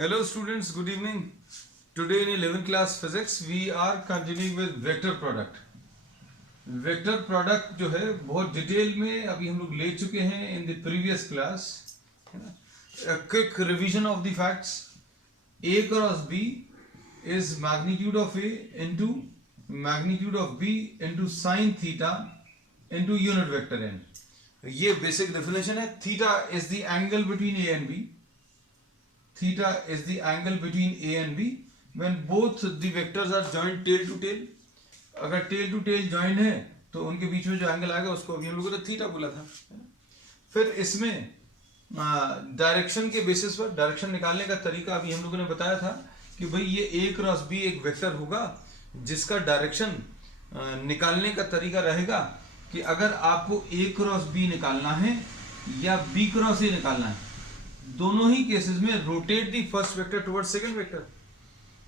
Hello students, good evening. Today in 11th class physics we are continuing with vector product. Vector product जो है बहुत detail में अभी हम लोग ले चुके हैं in the previous class. Quick revision of the facts. A cross B is magnitude of A into magnitude of B into sin theta into unit vector n. ये बेसिक डेफिनेशन है. Theta is the angle between A and B. Theta is the angle between A and B when both the vectors are joined tail to tail. अगर tail to tail join है तो उनके बीच में जो angle आएगा उसको अभी हम लोगों ने थीटा बोला था. फिर इसमें डायरेक्शन के बेसिस पर डायरेक्शन निकालने का तरीका अभी हम लोगों ने बताया था कि भाई ये A क्रॉस B एक वेक्टर होगा जिसका डायरेक्शन निकालने का तरीका रहेगा कि अगर आपको A क्रॉस B निकालना है या B क्रॉस A निकालना है, दोनों ही केसेस में rotate the first vector toward second vector.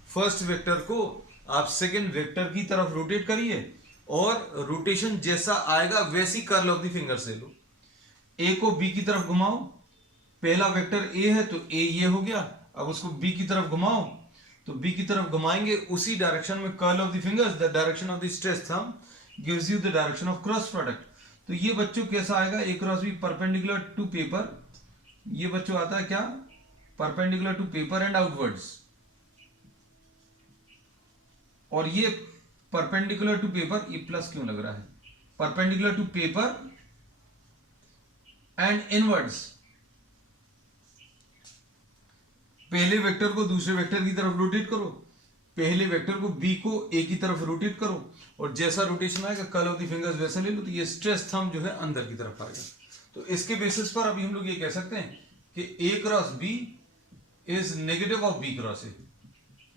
First vector को आप सेकंड वेक्टर की तरफ रोटेट करिए और रोटेशन जैसा आएगा वैसी कर्ल ऑफ द फिंगर से लो. ए को बी की तरफ घुमाओ. पहला वेक्टर ए है तो ए ये हो गया. अब उसको बी की तरफ घुमाओ तो बी की तरफ घुमाएंगे उसी डायरेक्शन में curl of the fingers. The direction of the stretch thumb gives you the direction of cross product. तो ये बच्चों कैसा आएगा? A cross b perpendicular to paper. ये बच्चों आता है क्या? Perpendicular to paper and outwards. और ये परपेंडिकुलर टू पेपर, ये प्लस क्यों लग रहा है? Perpendicular to paper and inwards. पहले वेक्टर को दूसरे वेक्टर की तरफ रोटेट करो. पहले वेक्टर को बी को ए की तरफ रोटेट करो और जैसा रोटेशन आएगा कर्ल ऑफ द फिंगर्स वैसा ले लो. तो ये स्ट्रेच थंब जो है अंदर की तरफ आएगा. तो इसके बेसिस पर अभी हम लोग ये कह सकते हैं कि A cross B is negative of B cross A.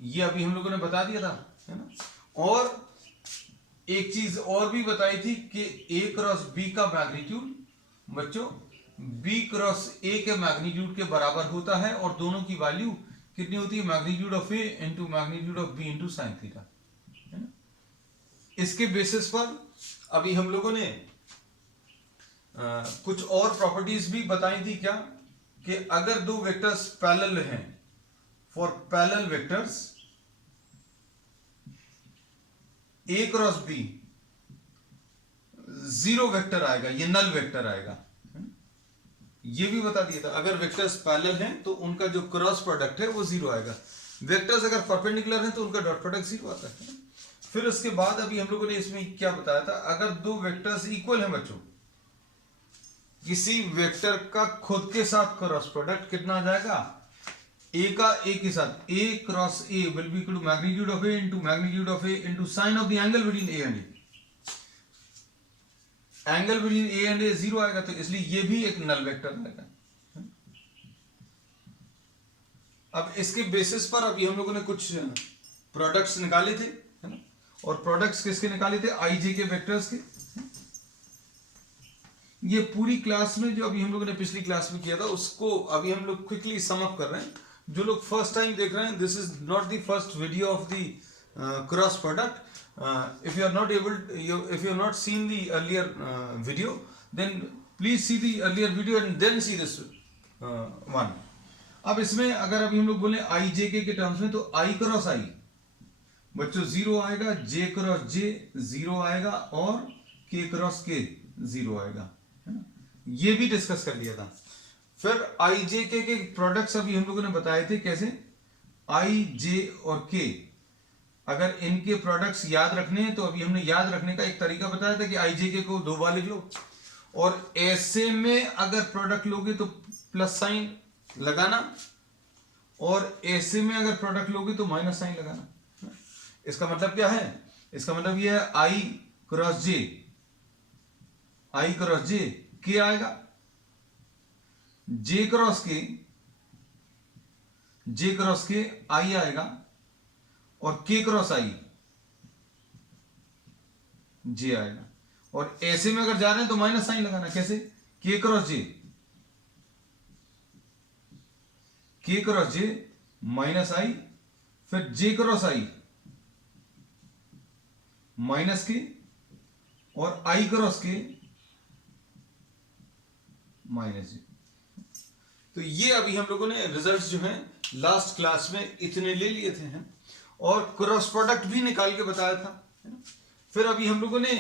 ये अभी हम लोगों ने बता दिया था, है ना. और एक चीज और भी बताई थी कि A क्रॉस B का मैग्नीट्यूड बच्चों B क्रॉस A के मैग्नीट्यूड के बराबर होता है और दोनों की वैल्यू कितनी होती है? Magnitude of A into magnitude of B into sine theta. इसके बेसिस पर अभी हम लोगों ने कुछ और प्रॉपर्टीज भी बताई थी. क्या कि अगर दो वेक्टर्स पैरेलल हैं, for parallel vectors A cross B zero vector आएगा, ये नल वेक्टर आएगा. ये भी बता दिया था अगर वेक्टर्स पैरेलल हैं तो उनका जो क्रॉस प्रोडक्ट है वो जीरो आएगा. वेक्टर्स अगर परपेंडिकुलर हैं तो उनका डॉट प्रोडक्ट जीरो आता है. फिर उसके बाद अभी हम लोगों ने इसमें क्या बताया था? अगर दो वेक्टर्स इक्वल हैं बच्चों, किसी वेक्टर का खुद के साथ क्रॉस प्रोडक्ट कितना आ जाएगा? ए का ए के साथ A cross A will be equal to magnitude of A into magnitude of A into sine of the angle between A and A. Angle between A and A zero आएगा तो इसलिए ये भी एक नल वेक्टर आएगा. अब इसके basis पर अभी हम लोगों ने कुछ प्रोडक्ट्स निकाले थे, है ना. और प्रोडक्ट्स किसके निकाले थे? आई जे के वेक्टर्स के. ये पूरी क्लास में जो अभी हम लोगों ने पिछली क्लास में किया था उसको अभी हम लोग क्विकली सम अप कर रहे हैं. जो लोग फर्स्ट टाइम देख रहे हैं, this is not the first video of the cross product. If you are not able, if you are not seen the earlier video, then please see the earlier video and then see this one. अब इसमें अगर अभी हम लोग बोले आई जे के terms में तो आई क्रॉस आई बच्चों जीरो आएगा, जे क्रॉस जे जीरो आएगा और के क्रॉस के जीरो आएगा. ये भी डिस्कस कर लिया था. फिर आई जे के प्रोडक्ट्स अभी हम लोगों ने बताए थे कैसे. आई जे और के अगर इनके प्रोडक्ट्स याद रखने हैं तो अभी हमने याद रखने का एक तरीका बताया था कि आई जे के को दो बार लिख लो और ऐसे में अगर प्रोडक्ट लोगे तो प्लस साइन लगाना और ऐसे में अगर प्रोडक्ट लोगे तो माइनस साइन लगाना. इसका मतलब क्या है? इसका मतलब यह है आई क्रॉस जे, आई क्रॉस जे के आएगा, जे क्रॉस के आई आएगा और के क्रॉस आई जे आएगा. और ऐसे में अगर जा रहे हैं तो माइनस साइन लगाना. कैसे? के क्रॉस जे माइनस आई, फिर जे क्रॉस आई माइनस के और आई क्रॉस के माइनस जे. तो ये अभी हम लोगों ने रिजल्ट्स जो हैं लास्ट क्लास में इतने ले लिए थे हैं, और क्रॉस प्रोडक्ट भी निकाल के बताया था, है ना। फिर अभी हम लोगों ने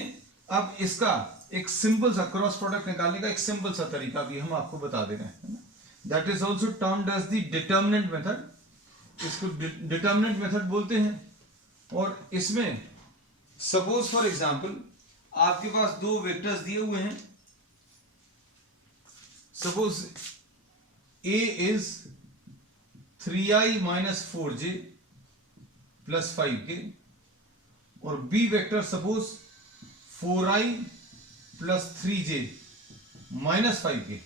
अब इसका एक सिंपल सा क्रॉस प्रोडक्ट निकालने का एक सिंपल सा तरीका भी हम आपको बता दे रहे हैं, that is also termed as the determinant method. इसको डिटर्मिनेंट मेथड बोलते हैं। और इसमें सपोज फॉर एग्जांपल आपके पास दो वेक्टर्स दिए हुए हैं। Suppose A is 3i minus 4j plus 5k और B vector suppose 4i plus 3j minus 5k,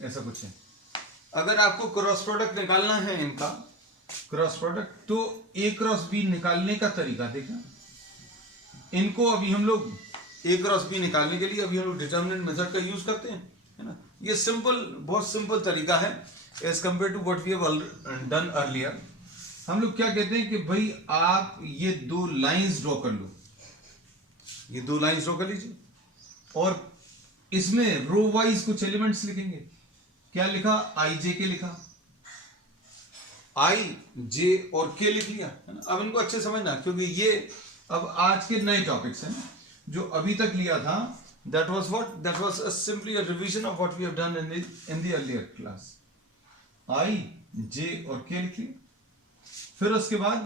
ऐसा कुछ है। अगर आपको क्रॉस प्रोडक्ट निकालना है इनका क्रॉस प्रोडक्ट, तो A क्रॉस B निकालने का तरीका देखना। इनको अभी हम लोग A क्रॉस B निकालने के लिए अभी हम लोग डिटर्मिनेंट मेथड का यूज करते हैं, है ना। ये सिंपल, बहुत सिंपल तरीका है as compare to what we have done earlier. हम लोग क्या कहते हैं कि भाई आप ये दो लाइंस ड्रॉ कर लो, ये दो लाइंस ड्रॉ कर लीजिए और इसमें रो वाइज कुछ एलिमेंट्स लिखेंगे। क्या लिखा? आई जे के लिखा, आई जे और के लिख लिया, है ना। अब इनको अच्छे समझना, क्योंकि ये अब आज के नए टॉपिक्स हैं जो अभी तक लिया था। That was what? That was simply a revision of what we have done in the earlier class. I, J और K लिख लिया। फिर उसके बाद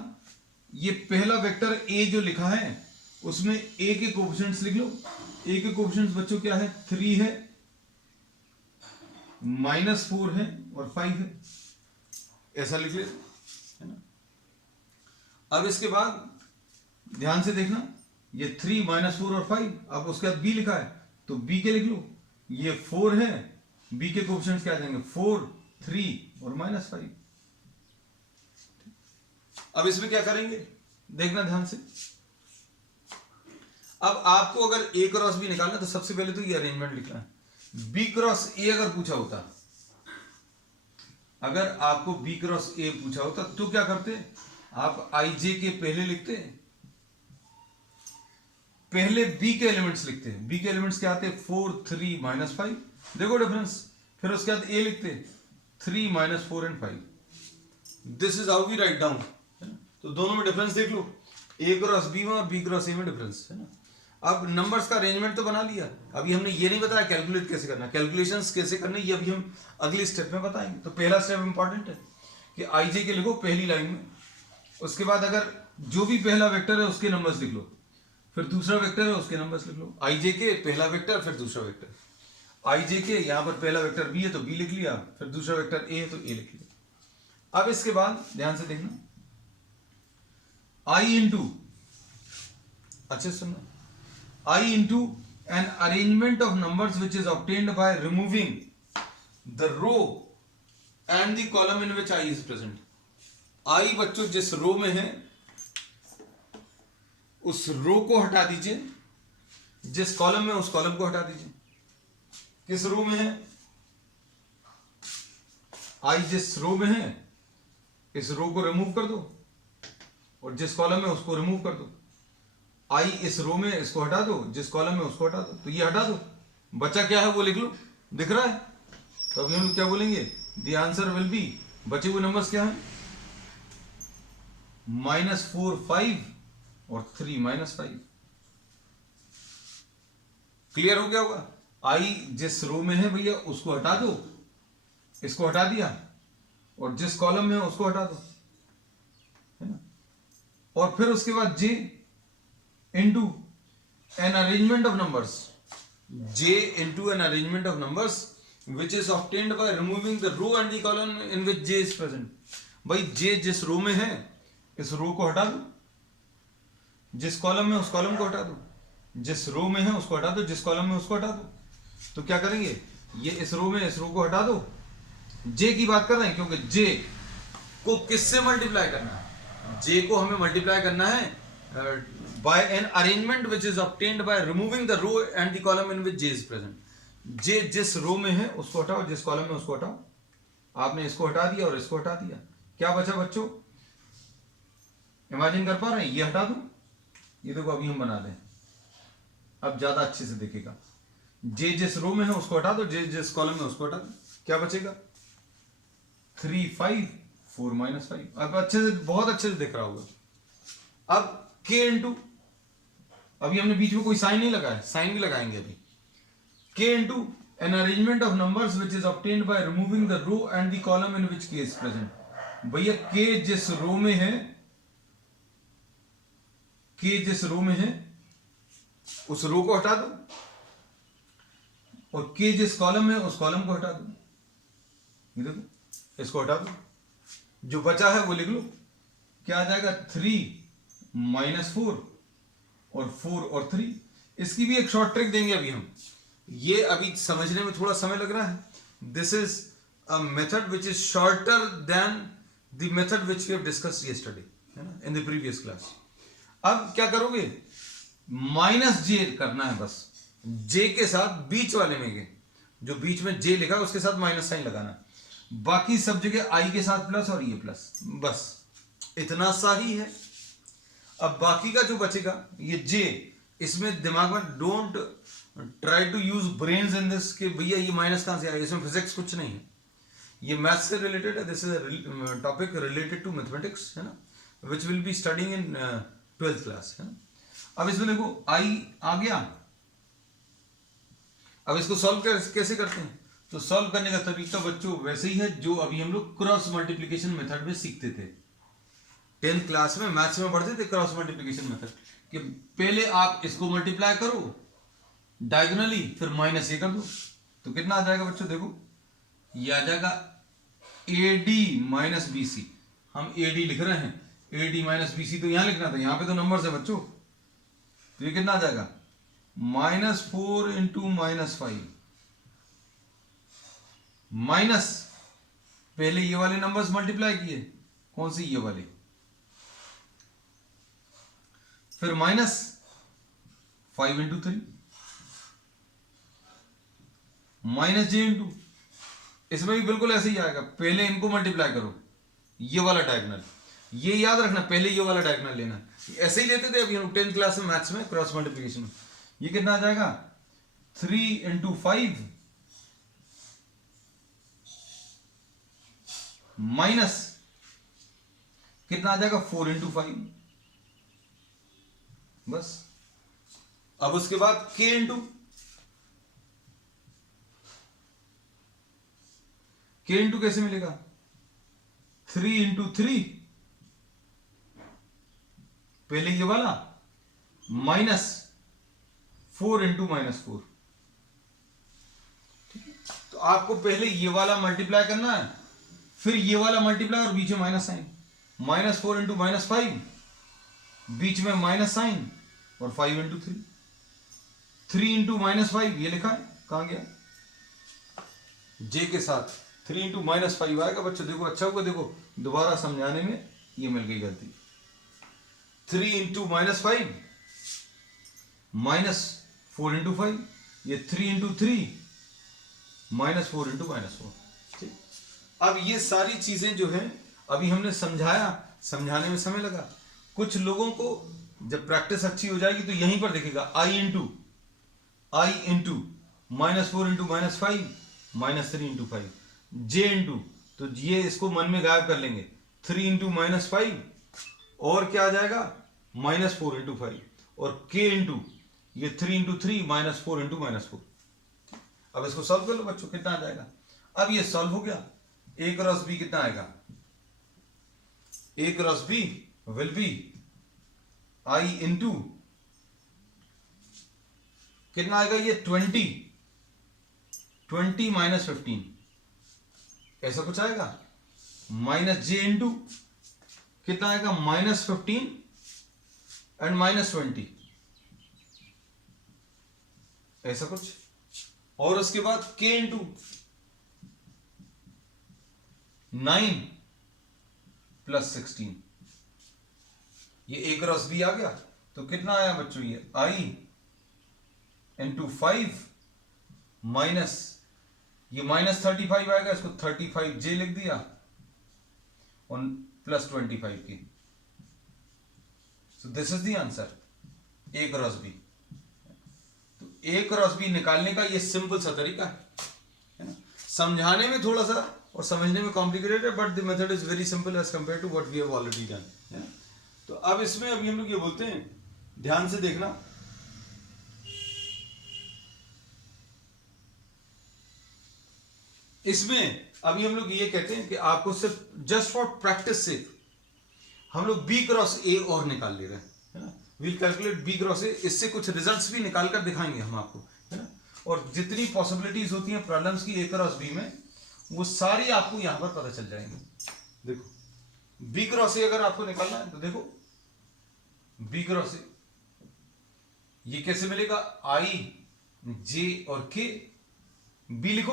ये पहला वेक्टर A जो लिखा है उसमें A के कोएफिशिएंट्स लिख लो। A के कोएफिशिएंट्स बच्चों क्या है? 3 है, -4 है और 5 है, ऐसा लिख ले, है ना। अब इसके बाद ध्यान से देखना, ये 3 -4 और 5। अब उसके बाद B लिखा है तो B के लिख लो। ये 4 है, B के कोएफिशिएंट्स क्या देंगे? 4, 3 और -5। अब इसमें क्या करेंगे देखना ध्यान से। अब आपको अगर A क्रॉस B निकालना तो सबसे पहले तो ये अरेंजमेंट लिखना है। B क्रॉस A अगर पूछा होता, अगर आपको B क्रॉस A पूछा होता तो क्या करते? आप IJ के पहले लिखते, पहले B के एलिमेंट्स लिखते हैं। B के एलिमेंट्स क्या आते हैं? 4, 3, -5। देखो डिफरेंस। फिर उसके बाद A लिखते 3, -4 and 5। This is how we write down, है ना। तो दोनों में डिफरेंस देख लो, A क्रॉस B में और B क्रॉस A में डिफरेंस, है ना। अब नंबर्स का अरेंजमेंट तो बना लिया, अभी हमने ये नहीं बताया कैलकुलेट कैसे करना, कैलकुलेशंस कैसे करने ये अभी हम अगली स्टेप में बताएंगे। तो पहला स्टेप इंपॉर्टेंट है कि IJ के लिखो पहली लाइन में। उसके बाद अगर जो भी पहला वेक्टर है उसके नंबर्स लिख लो, फिर दूसरा वेक्टर है उसके नंबर्स लिख लो। IJ के पहला वेक्टर, फिर दूसरा वेक्टर। IJ के यहां पर पहला वेक्टर B है तो B लिख लिया, फिर दूसरा वेक्टर A है तो A लिख लिया। अब इसके बाद ध्यान से देखना, I इंटू, अच्छे से सुनना, I into an arrangement of numbers which is obtained by removing the row and the column in which I is present. I बच्चों जिस रो में है उस रो को हटा दीजिए, जिस कॉलम में उस कॉलम को हटा दीजिए। किस रो में है? I जिस रो में है इस रो को रिमूव कर दो और जिस कॉलम में उसको रिमूव कर दो। I इस रो में इसको हटा दो, जिस कॉलम में उसको हटा दो, तो ये हटा दो। बचा क्या है वो लिख लो, दिख रहा है। तो अभी हम लोग क्या बोलेंगे? द आंसर विल बी, बचे हुए नंबर्स क्या है? -4, 5 और 3, -5। क्लियर हो गया होगा। I जिस रो में है भैया उसको हटा दो, इसको हटा दिया, और जिस कॉलम में है उसको हटा दो, है ना। और फिर उसके बाद J into an arrangement of numbers, J into an arrangement of numbers which is obtained by removing the row and the column in which J is present. भाई J जिस रो में है इस रो को हटा दो, जिस कॉलम में उस कॉलम को हटा दो, जिस रो में है उसको हटा दो, जिस कॉलम में उसको हटा दो। तो क्या करेंगे? ये इस रो में इस रो को हटा दो। J की बात कर रहे हैं क्योंकि J को किससे मल्टीप्लाई करना है? J को हमें मल्टीप्लाई करना है by an arrangement which is obtained by removing the row and the column in which J is present. J जिस रो में है उसको हटाओ, जिस कॉलम में उसको हटाओ। आपने इसको हटा दिया और इसको हटा दिया, क्या बचा बच्चों? इमेजिन कर पा रहे हैं? ये हटा दो, ये देखो अभी हम बना दें, अब ज्यादा अच्छे से देखेगा। J जिस रो में है उसको हटा दो, J जिस कॉलम में उसको हटा दो, क्या बचेगा? 3, 5, 4 माइनस 5। अब अच्छे से, बहुत अच्छे से दिख रहा होगा। अब k इंटू, अभी हमने बीच में कोई साइन नहीं लगाया, साइन भी लगाएंगे अभी। k into an arrangement of numbers which is obtained by removing the row and the column in which k is present. भैया k जिस रो में है, k जिस रो में है उस रो को हटा दो, और k जिस कॉलम में उस कॉलम को हटा दो। ये देखो, इसको हटा दो, जो बचा है वो लिख लो। क्या आ जाएगा? 3 माइनस 4 और 4 और 3। इसकी भी एक शॉर्ट ट्रिक देंगे अभी हम, ये अभी समझने में थोड़ा समय लग रहा है। This is a method which is shorter than the method which we have discussed yesterday, है ना, इन द प्रीवियस क्लास। अब क्या करोगे? माइनस जे करना है बस, जे के साथ बीच वाले में के, जो बीच में जे लिखा है उसके साथ माइनस साइन लगाना। बाकी सब जगह आई के साथ प्लस और ये प्लस, बस इतना सा ही है। अब बाकी का जो बचेगा ये जे, इसमें दिमाग में don't try to use brains in this कि भैया ये माइनस कहां से आएगा, इसमें फिजिक्स कुछ नहीं है, ये मैथ्स से रिलेटेड है। This is topic related to mathematics, है ना, which will be studying in 12th class, है ना। अब इसमें देखो आई आ गया। अब इसको सॉल्व कैसे करते हैं? तो सॉल्व करने का तरीका बच्चों वैसे ही है जो अभी हम लोग क्रॉस मल्टीप्लिकेशन मेथड में सीखते थे। 10th क्लास में मैथ्स में पढ़ते थे क्रॉस मल्टीप्लिकेशन मेथड, कि पहले आप इसको मल्टीप्लाई करो डायगोनली, फिर माइनस ये कर दो, तो कितना आ जाएगा बच्चों? देखो ये आ जाएगा AD माइनस BC। हम AD लिख रहे हैं, AD माइनस BC तो यहां लिखना था, यहां पे तो नंबर्स है बच्चों। तो ये कितना आ जाएगा? -4 इंटू -5 माइनस, पहले ये वाले नंबर्स मल्टीप्लाई किए, कौन सी? ये वाले, फिर minus 5 into 3 minus J into, इसमें भी बिल्कुल ऐसे ही आएगा, पहले इनको मल्टीप्लाई करो, ये वाला डायगोनल, ये याद रखना, पहले ये वाला डायगोनल लेना। ऐसे ही लेते थे अभी हम 10th क्लास में मैथ्स में क्रॉस मल्टीप्लिकेशन में। ये कितना आ जाएगा? 3 इंटू 5 माइनस कितना आ जाएगा? 4 इंटू 5। बस। अब उसके बाद k इंटू, k इंटू कैसे मिलेगा? 3 इंटू 3, पहले ये वाला, माइनस 4 इंटू -4। तो आपको पहले ये वाला मल्टीप्लाई करना है, फिर ये वाला मल्टीप्लाई और बीच में माइनस साइन, -4 इंटू -5, बीच में माइनस साइन, और 5 इंटू 3, 3 इंटू -5 ये लिखा है, कहां गया? जे के साथ 3 इंटू -5 आएगा बच्चों। देखो अच्छा होगा, देखो दोबारा समझाने में ये मिल गई गलती। 3 इंटू -5 -4 इंटू 5, ये 3 इंटू 3 -4 इंटू -4। ठीक, अब ये सारी चीजें जो है अभी हमने समझाया, समझाने में समय लगा। कुछ लोगों को जब प्रैक्टिस अच्छी हो जाएगी तो यहीं पर दिखेगा I into -4 into -5 -3 into 5, J into, तो ये इसको मन में गायब कर लेंगे, 3 इंटू -5 और क्या आ जाएगा? -4 इंटू 5, और K इंटू ये 3 इंटू 3 -4 इंटू -4। अब इसको सॉल्व कर लो बच्चों, कितना आ जाएगा? अब ये सॉल्व हो गया। A क्रॉस B कितना आएगा? A cross B will be I into कितना आएगा? ये 20 माइनस 15 ऐसा कुछ आएगा, -J इंटू कितना आएगा? -15 एंड -20 ऐसा कुछ, और उसके बाद K इंटू 9 प्लस 16, ये A क्रॉस B आ गया। तो कितना आया बच्चों? ये I इंटू 5 माइनस ये -35 आएगा, इसको 35J लिख दिया, और प्लस 25 की। So this is the answer, A cross B। तो A क्रॉस B निकालने का ये सिंपल सा तरीका है ना। समझाने में थोड़ा सा और समझने में कॉम्प्लिकेटेड है, but the method is very simple as compare to what we have already done. तो अब इसमें अभी हम लोग ये बोलते हैं, ध्यान से देखना, इसमें अभी हम लोग ये कहते हैं कि आपको सिर्फ जस्ट फॉर प्रैक्टिस से हम लोग बी क्रॉस ए और निकाल ले रहे हैं, है ना। Will calculate B cross A, इससे कुछ रिजल्ट्स भी निकाल कर दिखाएंगे हम आपको, है ना। और जितनी पॉसिबिलिटीज होती हैं प्रॉब्लम्स की ए क्रॉस बी में, वो सारी आपको यहां पर पता चल जाएंगे। देखो बी क्रॉस ए अगर आपको निकालना है तो देखो बी क्रॉस ए ये कैसे मिलेगा, आई जे और के, बी लिखो,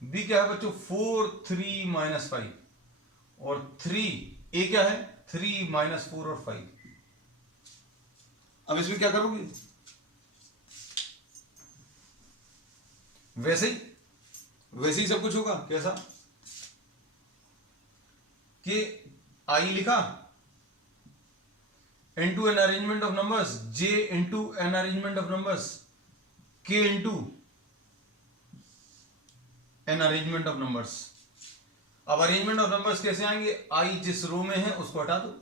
बी क्या है बच्चों 4 3 माइनस 5, और 3 ए क्या है 3 माइनस 4 और 5। अब इसमें क्या करोगे, वैसे ही सब कुछ होगा। कैसा कि आई लिखा into an arrangement of numbers, j into an arrangement of numbers, k into an arrangement of numbers। अब अरेंजमेंट ऑफ नंबर्स कैसे आएंगे, आई जिस रो में है उसको हटा दो,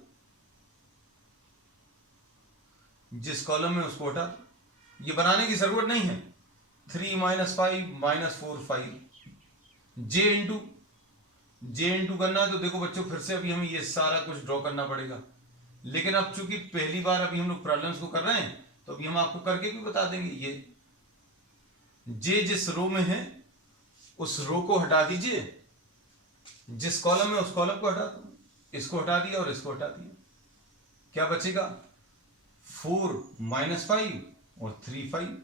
जिस कॉलम में उसको हटा दो, ये बनाने की जरूरत नहीं है। 3 माइनस 5 माइनस 4 5, जे इंटू करना है तो देखो बच्चों फिर से अभी हमें ये सारा कुछ ड्रॉ करना पड़ेगा, लेकिन अब चूंकि पहली बार अभी हम लोग प्रॉब्लम्स को कर रहे हैं तो अभी हम आपको करके भी बता देंगे। ये जे जिस रो में है उस रो को हटा दीजिए, जिस कॉलम में उस कॉलम को हटा दो, इसको हटा दिया और इसको हटा दिया, क्या बचेगा 4 माइनस 5 और 3 5,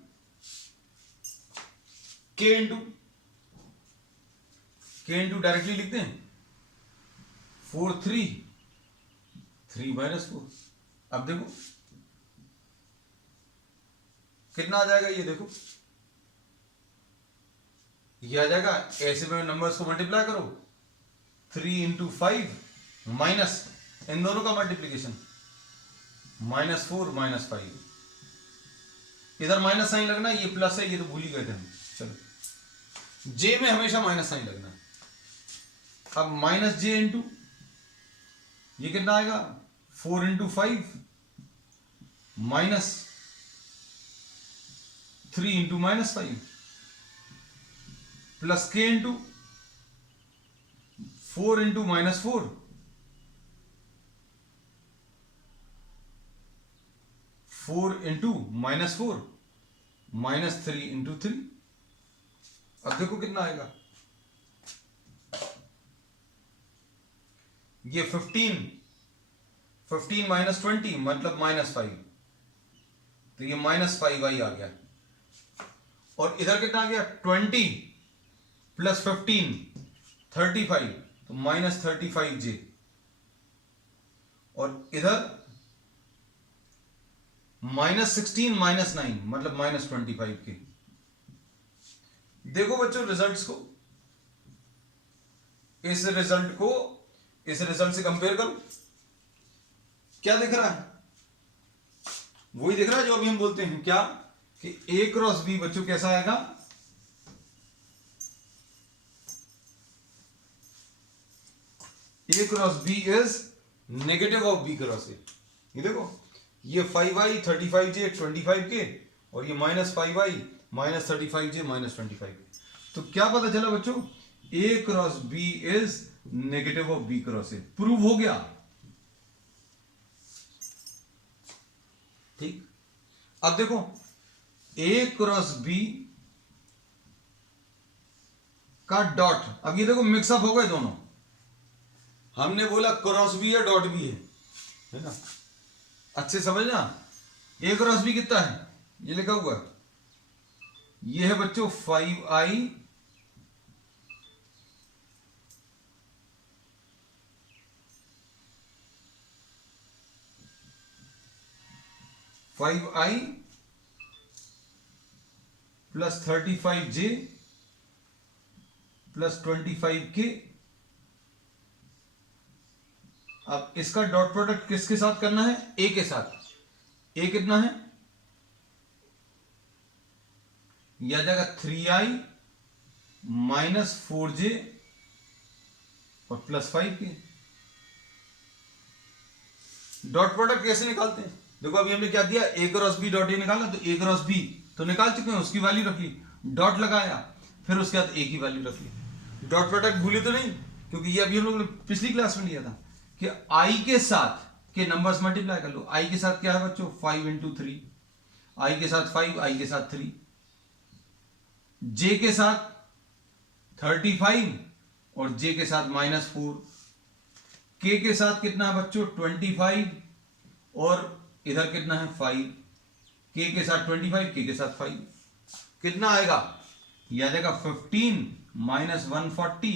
के इंटू डायरेक्टली लिखते हैं 4 3 माइनस 4। अब देखो कितना आ जाएगा, ये देखो ये आ जाएगा, ऐसे में नंबर्स को मल्टीप्लाई करो, 3 इंटू 5 माइनस इन दोनों का मल्टीप्लीकेशन माइनस 4 माइनस 5, इधर माइनस साइन लगना, ये प्लस है, ये तो भूल ही गए थे हम। चलो जे में हमेशा माइनस साइन लगना। अब माइनस जे इंटू ये कितना आएगा 4 into 5 minus 3 into minus 5 plus k into 4 into minus 4 4 into minus 4 minus 3 into 3। अब देखो कितना आएगा, ये 15 माइनस 20 मतलब माइनस 5, तो ये माइनस 5i आ गया। और इधर कितना आ गया 20 प्लस 15 35, तो माइनस 35j, और इधर माइनस 16 माइनस 9 मतलब माइनस 25k। देखो बच्चों रिजल्ट्स को, इस रिजल्ट से कंपेयर करो, क्या दिख रहा है, वही दिख रहा है जो अभी हम बोलते हैं क्या कि a क्रॉस b बच्चों कैसा आएगा, a cross b is negative of b cross a। ये देखो ये 5i 35j 25k और ये minus 5i minus 35j minus 25k। तो क्या पता चला बच्चों, a cross b is negative of b cross a, prove हो गया। ठीक, अब देखो a क्रॉस b का डॉट, अब ये देखो मिक्सअप हो गए दोनों, हमने बोला क्रॉस b है डॉट b है ना, अच्छे समझना। a क्रॉस b कितना है, ये लिखा हुआ है, ये है बच्चों 5i plus 35j plus 25k। अब इसका डॉट प्रोडक्ट किसके साथ करना है, a के साथ। a कितना है, यह आ जाएगा 3i माइनस 4j और +5 के। डॉट प्रोडक्ट कैसे निकालते हैं? देखो अभी हमने क्या किया, a cross b dot A निकाला, तो a क्रॉस b तो निकाल चुके हैं, उसकी वैल्यू रख ली, डॉट लगाया, फिर उसके बाद a की वैल्यू रख ली। डॉट प्रोडक्ट भूले तो नहीं, क्योंकि ये अभी हम लोग ने पिछली क्लास में लिया था कि i के साथ के नंबर्स मल्टीप्लाई कर लो। i के साथ क्या है बच्चों? 5 × 3, i के साथ 5, i के साथ 3, j के साथ 35 और j के साथ -4, k के साथ कितना है बच्चों? 25 और इधर कितना है? 5। k के साथ 25, k के साथ 5, कितना आएगा? यह आ जाएगा 15 - 140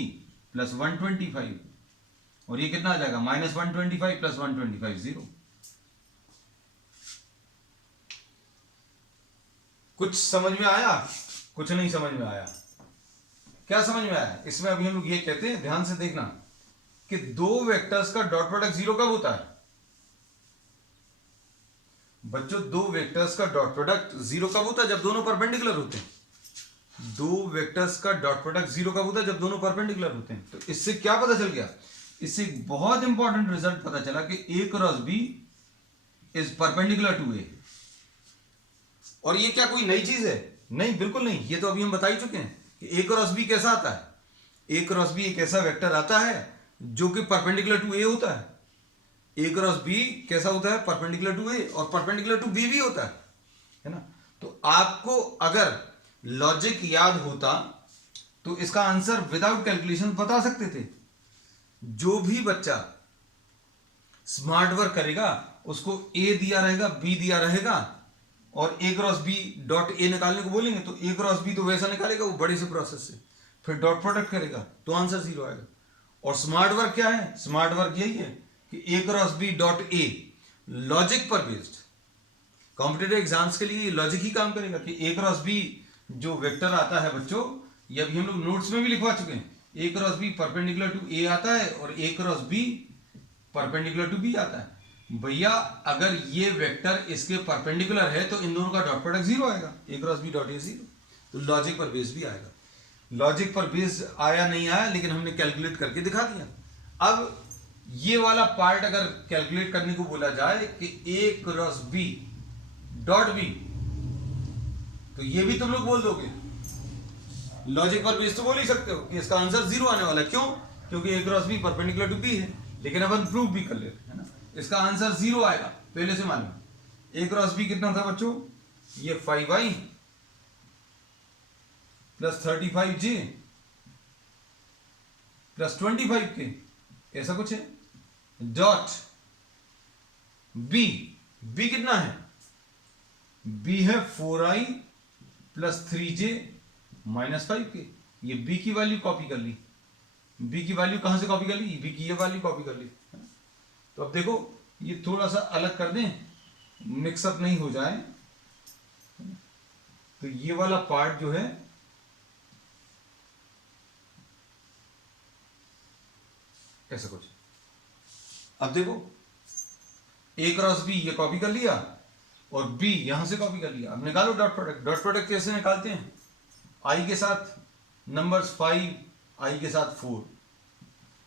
+ 125, और ये कितना आ जाएगा? -125 + 125 0। कुछ समझ में आया? कुछ नहीं समझ में आया? क्या समझ में आया? इसमें अभी हम लोग ये कहते हैं, ध्यान से देखना, कि दो वेक्टर्स का डॉट प्रोडक्ट 0 कब होता है बच्चों? दो वेक्टर्स का डॉट प्रोडक्ट 0 कब होता है? जब दोनों परपेंडिकुलर होते हैं। दो वेक्टर्स का डॉट प्रोडक्ट 0 कब होता है? जब दोनों परपेंडिकुलर होते हैं। तो इससे क्या पता चल गया? इससे एक बहुत इंपॉर्टेंट रिजल्ट पता चला कि a cross b is perpendicular to a। और ये क्या कोई नई चीज है? नहीं, बिल्कुल नहीं। ये तो अभी हम बता ही चुके हैं कि a क्रॉस b कैसा आता है। a क्रॉस b एक ऐसा वेक्टर आता है जो कि परपेंडिकुलर टू a होता है। a क्रॉस b कैसा होता है? परपेंडिकुलर टू a, और परपेंडिकुलर टू b भी होता है ना। तो आपको अगर लॉजिक याद होता तो इसका आंसर विदाउट कैलकुलेशन बता सकते थे। जो भी बच्चा स्मार्ट वर्क करेगा उसको a दिया रहेगा, b दिया रहेगा, और a cross b dot a निकालने को बोलेंगे तो a क्रॉस b तो वैसा निकालेगा वो बड़े से प्रोसेस से, फिर डॉट प्रोडक्ट करेगा तो आंसर 0 आएगा। और स्मार्ट वर्क क्या है? स्मार्ट वर्क यही है कि a cross b dot a logic पर बेस्ड। कॉम्पिटेटिव एग्जाम्स के लिए लॉजिक ही काम करेगा कि a क्रॉस b जो वेक्टर आता है बच्चों, ये अभी हम लोग नोट्स में भी लिखवा चुके हैं। a cross b perpendicular to a आता है और a cross b perpendicular to b आता है। भैया अगर ये वेक्टर इसके परपेंडिकुलर है तो इन दोनों का डॉट प्रोडक्ट 0 आएगा, a cross b dot a 0। तो लॉजिक पर बेस्ड भी आएगा। लॉजिक पर बेस्ड आया नहीं आया, लेकिन हमने कैलकुलेट करके दिखा दिया। अब ये वाला पार्ट अगर कैलकुलेट करने को बोला जाए कि a cross b dot b, तो ये भी तुम लोग बोल दोगे। लॉजिक पर बेस्ड तो बोल ही सकते हो कि इसका आंसर 0 आने वाला है। क्यों? क्योंकि a cross b perpendicular to b है। लेकिन अपन प्रूव भी कर लेते हैं ना, इसका आंसर 0 आएगा, पहले से मालूम। a क्रॉस b कितना था बच्चों? ये 5i + 35j + 25k, ऐसा कुछ है। डॉट b, b कितना है? b है 4i + 3j - 5k। ये b की वैल्यू कॉपी कर ली। b की वैल्यू कहां से कॉपी कर ली? b की ये वैल्यू कॉपी कर ली। तो अब देखो ये थोड़ा सा अलग कर दें, मिक्सअप नहीं हो जाए। तो ये वाला पार्ट जो है ऐसा कुछ। अब देखो a क्रॉस b ये कॉपी कर लिया और b यहां से कॉपी कर लिया। अब निकालो डॉट प्रोडक्ट। डॉट प्रोडक्ट कैसे निकालते हैं? i के साथ नंबर्स 5, i के साथ 4,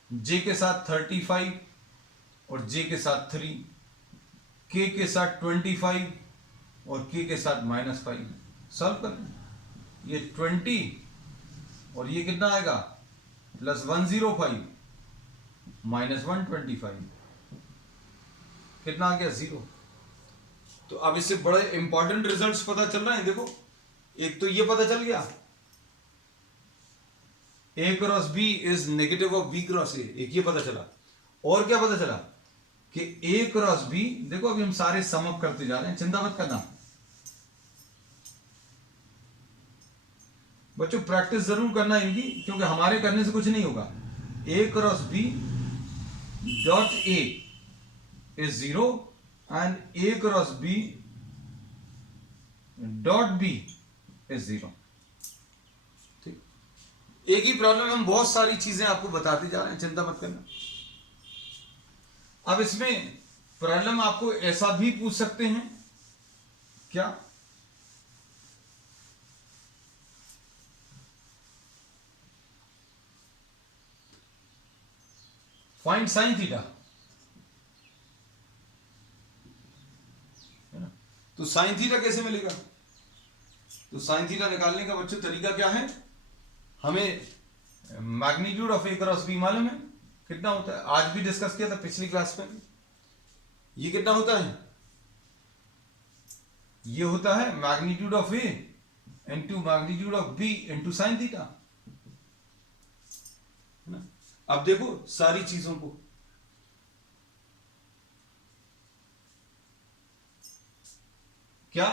j के साथ 35 और j के साथ 3, k के साथ 25 और k के साथ -5। सॉल्व कर लें। ये 20 और ये कितना आएगा? +105 -125, कितना आ गया? 0। तो अब इससे बड़े इंपॉर्टेंट रिजल्ट्स पता चल रहे हैं। देखो एक तो ये पता चल गया a cross b is negative of b cross a, एक ये पता चला। और क्या पता चला? कि a क्रॉस b, देखो अभी हम सारे सम अप करते जा रहे हैं, चिंता मत करना बच्चों, प्रैक्टिस जरूर करना इनकी, क्योंकि हमारे करने से कुछ नहीं होगा। a cross b dot a is 0 and a cross b dot b is 0। ठीक, एक ही प्रॉब्लम में हम बहुत सारी चीजें आपको बताते जा रहे हैं, चिंता मत करना। अब इसमें प्रॉब्लम आपको ऐसा भी पूछ सकते हैं क्या? फाइंड साइन थीटा, है ना। तो साइन थीटा कैसे मिलेगा? तो साइन थीटा निकालने का बच्चों तरीका क्या है? हमें magnitude of A cross B मालूम है कितना होता है, आज भी डिस्कस किया था पिछली क्लास में। ये कितना होता है? ये होता है magnitude of A into magnitude of B into sine theta, है ना। अब देखो सारी चीजों को, क्या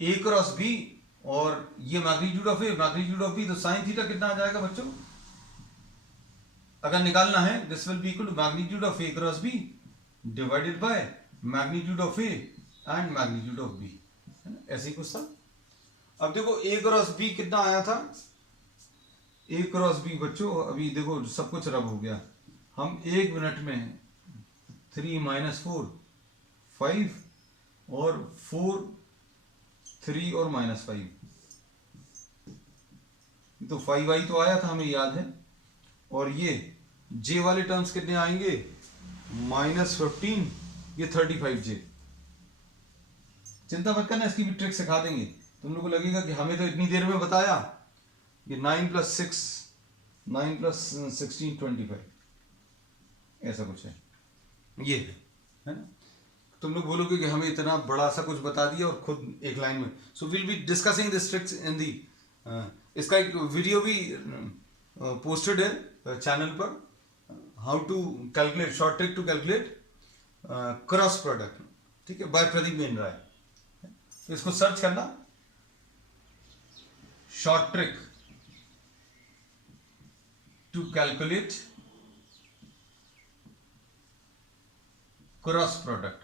ए क्रॉस बी और ये magnitude of A magnitude of B, तो साइन थीटा कितना आ जाएगा बच्चों? अगर निकालना है this will be equal to magnitude of A cross B divided by magnitude of A and magnitude of B, है ना। ऐसे ही कुछ था। अब देखो ए क्रॉस बी कितना आया था? ए क्रॉस बी बच्चों अभी देखो सब कुछ रब हो गया। हम 1 मिनट में 3 - 4 5 और 4 3 और -5, तो 5i तो आया था हमें याद है। और ये j वाले टर्म्स कितने आएंगे? -15, ये 35j। चिंता मत करना, इसकी भी ट्रिक सिखा देंगे। तुम लोग को लगेगा कि हमें तो इतनी देर में बताया। ये 9 + 6 9 + 16 25, ऐसा कुछ है ये, है ना। तुम लोग बोलोगे कि हमें इतना बड़ा सा कुछ बता दिया और खुद एक लाइन में। So will be discussing this tricks in the, इसका एक वीडियो भी पोस्टेड है चैनल पर, how to calculate, short trick to calculate cross product, ठीक है, बाय प्रदीप मेन राय। तो इसको सर्च करना, short trick to calculate cross product,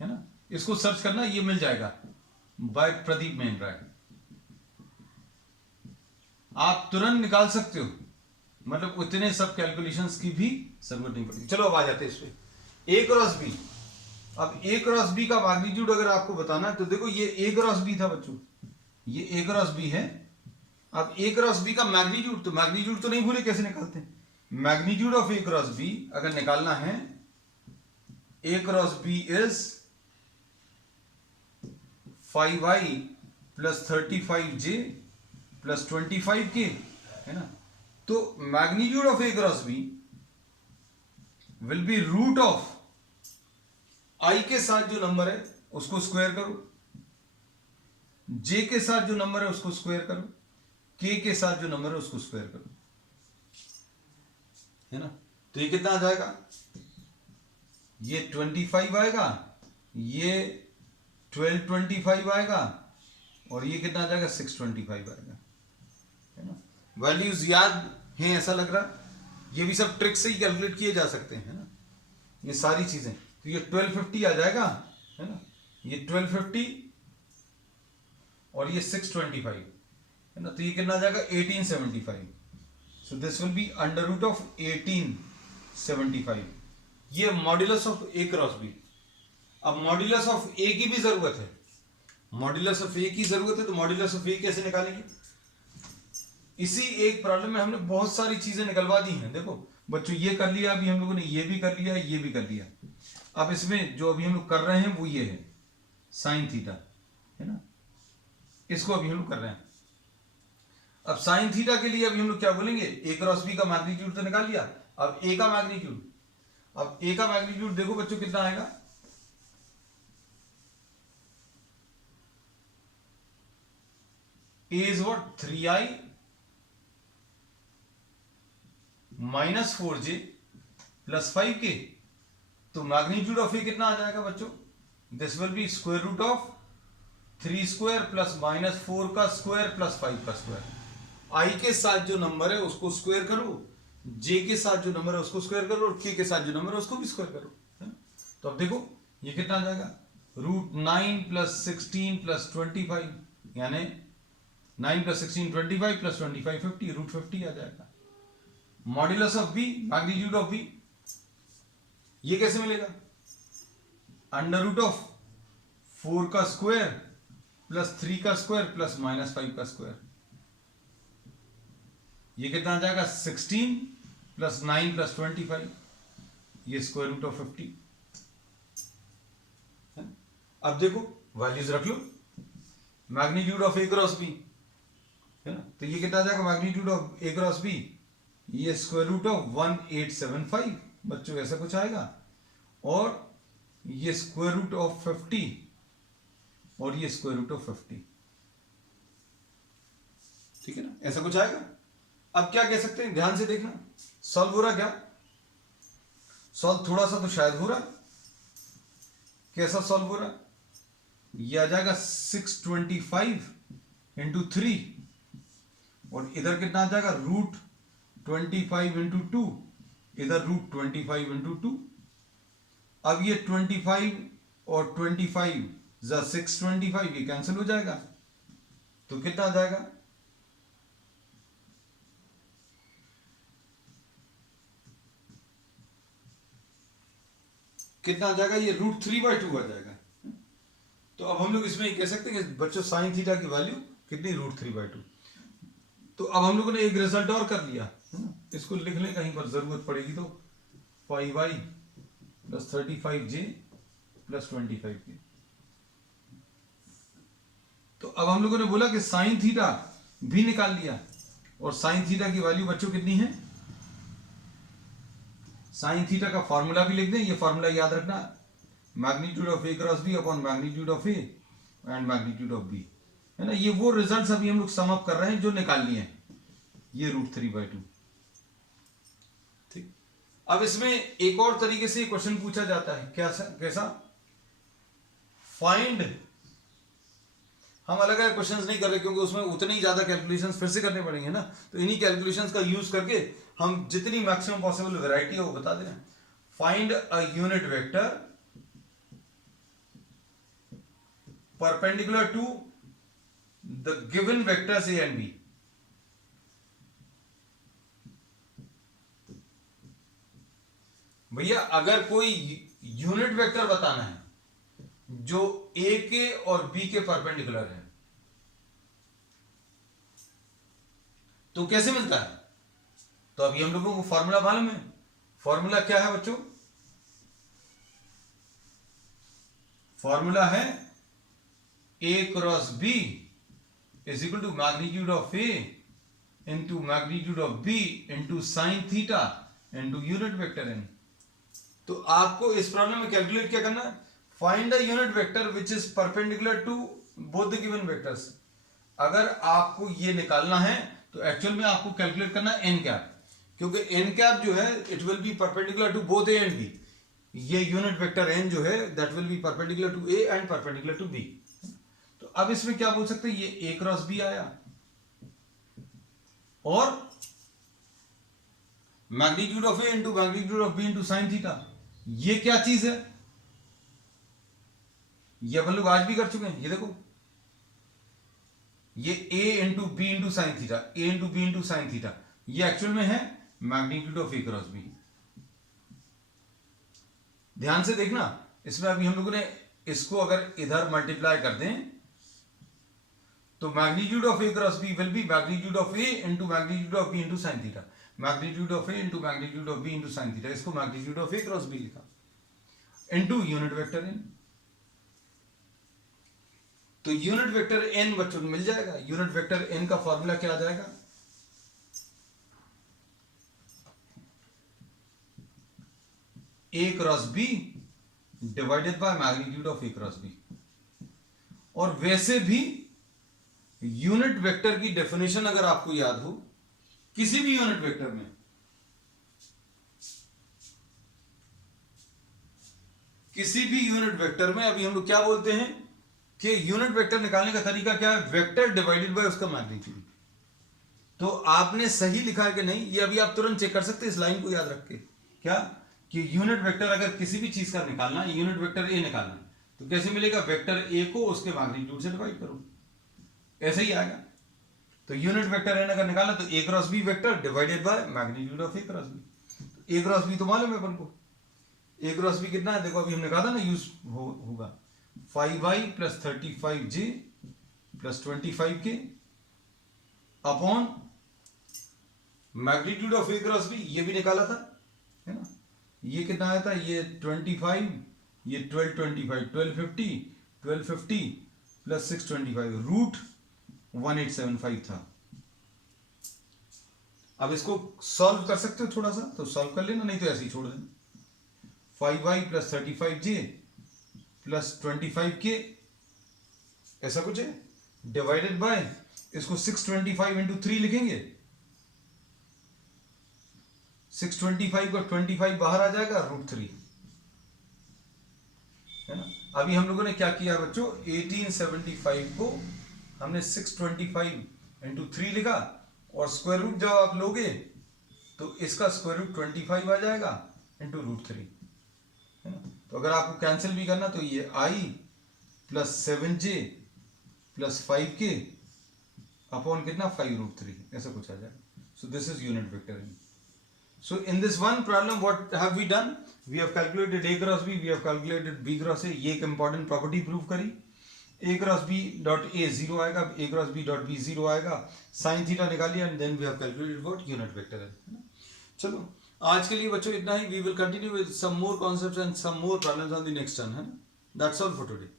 है ना। इसको सर्च करना, ये मिल जाएगा बाय प्रदीप मेन राय। आप तुरंत निकाल सकते हो, मतलब उतने सब कैलकुलेशंस की भी जरूरत नहीं पड़ती। चलो अब आ जाते हैं इस पे, ए क्रॉस बी। अब ए क्रॉस बी का मैग्नीट्यूड अगर आपको बताना है तो देखो ये ए क्रॉस बी था बच्चों, ये ए क्रॉस बी है। अब ए क्रॉस बी का मैग्नीट्यूड, तो मैग्नीट्यूड तो नहीं भूले कैसे निकालते हैं। Magnitude of A cross B अगर निकालना है, a cross b is 5i + 35j + 25k, है ना। तो magnitude of A cross B will be root of i के साथ जो नंबर है उसको स्क्वायर करो, j के साथ जो नंबर है उसको स्क्वायर करो, k के साथ जो नंबर है उसको स्क्वायर करो, है ना। तो ये कितना आ जाएगा? ये 25 आएगा, ये 1225 आएगा, और ये कितना आ जाएगा? 625 आएगा, है ना। वैल्यूज याद हैं ऐसा लग रहा, ये भी सब ट्रिक से ही कैलकुलेट किए जा सकते हैं, है ना, ये सारी चीजें। तो ये 1250 आ जाएगा, है ना, ये 1250 और ये 625, है ना। तो ये कितना आ जाएगा? 1875। So this will be √of 1875। ये modulus of A cross B. अब मॉड्यूलस ऑफ ए की भी जरूरत है, मॉड्यूलस ऑफ ए की जरूरत है, तो मॉड्यूलस ऑफ ए कैसे निकालेंगे? इसी एक प्रॉब्लम में हमने बहुत सारी चीजें निकलवा दी हैं। देखो बच्चों, ये कर लिया अभी हम लोगों ने, ये भी कर लिया, ये भी कर लिया। अब इसमें जो अभी हम लोग कर रहे हैं वो ये है साइन थीटा, है ना, इसको अभी हम लोग कर रहे हैं। अब साइन थीटा के लिए अभी हम लोग क्या बोलेंगे? ए क्रॉस बी का मैग्नीट्यूड तो निकाल लिया, अब ए का मैग्नीट्यूड। अब ए का मैग्नीट्यूड देखो बच्चों कितना आएगा? ए is what? 3i - 4j + 5k। तो मैग्नीट्यूड ऑफ ए कितना आ जाएगा बच्चों? This will be square root of 3 square plus -4 का स्क्वायर प्लस 5 का स्क्वायर। आई के साथ जो नंबर है उसको स्क्वायर करो, जे के साथ जो नंबर है उसको स्क्वायर करो, और के साथ जो नंबर है उसको भी स्क्वायर करो, है ना? तो अब देखो ये कितना आ जाएगा? √9 + 16 + 25, यानी 9 + 16 25 + 25 50, √50 आ जाएगा। Modulus of B, magnitude of B, ये कैसे मिलेगा? √of 4 का स्क्वायर प्लस 3 का स्क्वायर प्लस -5 का स्क्वायर, ये कितना आ जाएगा 16 प्लस 9 प्लस 25, ये स्क्वायर रूट ऑफ 50। अब देखो वैल्यूज रख लो, magnitude of A cross B है ना, तो ये कितना आ जाएगा magnitude of A cross B, ये स्क्वायर रूट ऑफ 1875 बच्चों ऐसा कुछ आएगा, और ये स्क्वायर रूट ऑफ 50 और ये स्क्वायर रूट ऑफ 50, ठीक है ना, ऐसा कुछ आएगा। अब क्या कह सकते हैं, ध्यान से देखना, सॉल्व हो रहा क्या, सॉल्व थोड़ा सा तो शायद हो रहा, कैसा सॉल्व हो रहा, ये आ जाएगा 625 इंटू 3, और इधर कितना आ जाएगा रूट 25 इंटू 2, इधर रूट 25 इंटू 2। अब ये 25 और 25 जा 625, ये कैंसिल हो जाएगा, तो कितना आ जाएगा, कितना आ जाएगा, ये रूट 3/2 आ जाएगा। तो अब हम लोग इसमें कह सकते हैं कि बच्चों साइन थीटा की वैल्यू कितनी, रूट 3/2। तो अब हम लोगों ने एक रिजल्ट और कर लिया, इसको लिख लें कहीं पर जरूरत पड़ेगी तो, 5y plus 35j plus 25k। तो अब हम लोगों ने बोला कि साइन थीटा भी निकाल लिया, और साइन थीटा की वैल्यू बच्चों कितनी है, साइन थीटा का फॉर्मूला भी लिख दें, ये फॉर्मूला याद रखना, magnitude of A cross B upon magnitude of A and magnitude of B, है ना। ये वो रिजल्ट्स अभी हम लोग सम अप कर रहे हैं जो निकाल लिए हैं, ये रूट 3/2, ठीक। अब इसमें एक और तरीके से क्वेश्चन पूछा जाता है, क्या कैसा, फाइंड, हम अलग अलग क्वेश्चंस नहीं कर रहे क्योंकि उसमें उतने ही ज्यादा कैलकुलेशंस फिर से करने पड़ेंगे ना, तो इन्हीं कैलकुलेशंस का यूज करके हम जितनी मैक्सिमम पॉसिबल वैरायटी है वो बता दे रहे हैं। Find a unit vector perpendicular to the given vectors A and B. भैया अगर कोई यूनिट वेक्टर बताना है जो ए के और बी के परपेंडिकुलर है, तो कैसे मिलता है, तो अभी हम लोगों को फॉर्मूला मालूम है, फॉर्मूला क्या है बच्चों, फॉर्मूला है a cross b is equal to magnitude of A into magnitude of B into sine theta into unit vector n. तो आपको इस प्रॉब्लम में कैलकुलेट क्या करना है, find a unit vector which is perpendicular to both the given vectors. अगर आपको ये निकालना है तो एक्चुअल में आपको कैलकुलेट करना है एन कैप, क्योंकि एन कैप जो है it will be perpendicular to both A and B. ये यूनिट वेक्टर एन जो है that will be perpendicular to A and perpendicular to B. तो अब इसमें क्या बोल सकते हैं, ये ए क्रॉस बी आया, और magnitude of A into magnitude of B into sine theta, ये क्या चीज है, ये अपन लोग आज भी कर चुके हैं। ये देखो, ये a into B into sine theta, A into B into sine theta, ये एक्चुअल में है magnitude of A cross B. ध्यान से देखना, इसमें अभी हम लोगों ने इसको अगर इधर मल्टीप्लाई कर दें तो magnitude of A cross B will be magnitude of A into magnitude of B into sine theta, magnitude of A into magnitude of B into sine theta, इसको magnitude of A cross b लिखा into unit vector n. तो unit vector n बच्चों को मिल जाएगा। Unit vector n का formula क्या आ जाएगा, a cross B divided by magnitude of A cross B. और वैसे भी यूनिट वेक्टर की डेफिनेशन अगर आपको याद हो, किसी भी यूनिट वेक्टर में, किसी भी यूनिट वेक्टर में अभी हम लोग क्या बोलते हैं कि यूनिट वेक्टर निकालने का तरीका क्या है, वेक्टर डिवाइडेड बाय उसका मैग्नीट्यूड। तो आपने सही लिखा है कि नहीं, ये अभी आप तुरंत चेक कर सकते हैं इस लाइन को याद रख के, क्या कि यूनिट वेक्टर अगर किसी भी चीज का निकालना है, यूनिट वेक्टर ए निकालना है, तो कैसे मिलेगा, वेक्टर ए को उसके मैग्नीट्यूड से डिवाइड करो, ऐसे ही आएगा। तो यूनिट वेक्टर एन अगर निकाला तो a cross b vector divided by magnitude of A cross b. तो ए क्रॉस बी तो मालूम है अपन को, ए क्रॉस बी कितना है, देखो अभी हमने कहा था ना, यूज होगा 5y plus 35j plus 25k upon magnitude of A cross B ये भी निकाला था, है ना। ये कितना आया था, ये 25, ये 1225, 1250 प्लस 625 रूट 1875 था। अब इसको सॉल्व कर सकते हो थोड़ा सा, तो सॉल्व कर लेना, नहीं तो ऐसे ही छोड़ देना। 5y plus 35j plus 25k ऐसा कुछ है, डिवाइडेड बाय इसको 625 इंटू 3 लिखेंगे। 625 का 25 बाहर आ जाएगा, √3, है ना। अभी हम लोगों ने क्या किया बच्चों, 1875 को हमने 625 इंटू 3 लिखा, और स्क्वायर रूट जब आप लोगे तो इसका स्क्वायर रूट 25 आ जाएगा इंटू √3, है ना। तो अगर आपको कैंसिल भी करना तो ये i plus 7j plus 5k upon कितना 5√3 ऐसा कुछ आ जाएगा। So this is unit vector. So in this one problem what have we done? We have calculated a cross b, we have calculated b cross a। ये एक important property prove करी, a cross b dot a 0 आएगा, a cross b dot b 0 आएगा, sin theta निकालिए, and then we have calculated what unit vector है ना। चलो आज के लिए बच्चों इतना ही। We will continue with some more concepts and some more problems on the next turn, है ना। That's all for today.